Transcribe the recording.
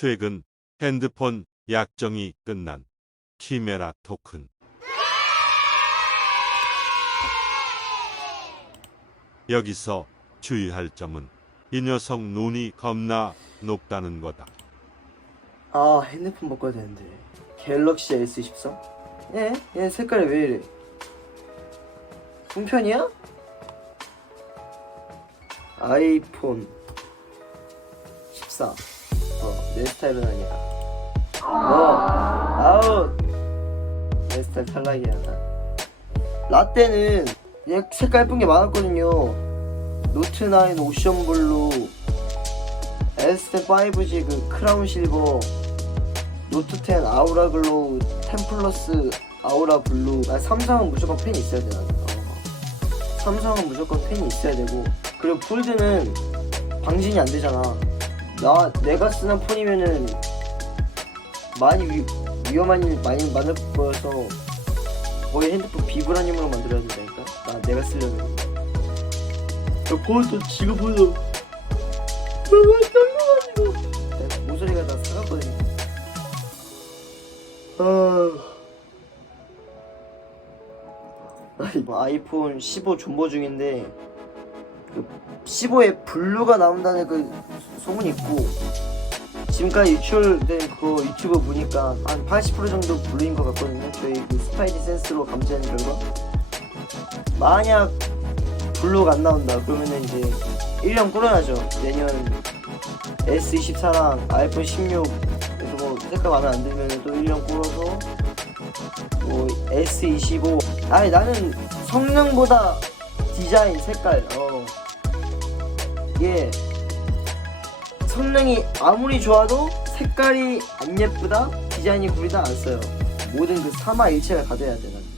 최근 핸드폰 약정이 끝난 키메라 토큰. 여기서 주의할 점은 이 녀석 눈이 겁나 높다는 거다. 아 핸드폰 바꿔야 되는데 갤럭시 S13? 예? 얘 색깔이 왜 이래 송편이야? 아이폰 14 어, 내 스타일은 아니야. 어, 아웃! 내 스타일 탈락이야 라떼는 그냥 색깔 예쁜 게 많았거든요. 노트 9 오션 블루 S10 5G 그 크라운 실버 노트 10 아우라 글로우 10 플러스 아우라 블루. 아, 삼성은 무조건 펜이 있어야 돼 나는 어. 삼성은 무조건 펜이 있어야 되고. 그리고 폴드는 방진이 안 되잖아 나 내가 쓰는 폰이면은 많이 위, 위험한 일 많이 많을 거여서 거의 핸드폰 비브라늄으로 만들어야 된다니까? 나 내가 쓰려면. 그것도 지금 보도 너무 떨려가지고 모서리가 다 사갔거든. 아... 아이폰 15 존버 중인데 그 15에 블루가 나온다는 그 소문이 있고 지금까지 유출된 그거 유튜브 보니까 한 80% 정도 블루인 것 같거든요. 저희 그 스파이디 센스로 감지하는 결과 만약 블루가 안 나온다 그러면은 이제 1년 꾸려나죠. 내년 S24랑 아이폰 16 그래서 뭐 색깔 마음에 안 들면 또 1년 꾸려서 뭐 S25 아니 나는 성능보다 디자인 색깔 어. 이게 성능이 아무리 좋아도 색깔이 안 예쁘다? 디자인이 구리다 안 써요. 모든 그 삼화 일체가 다 돼야 돼 나는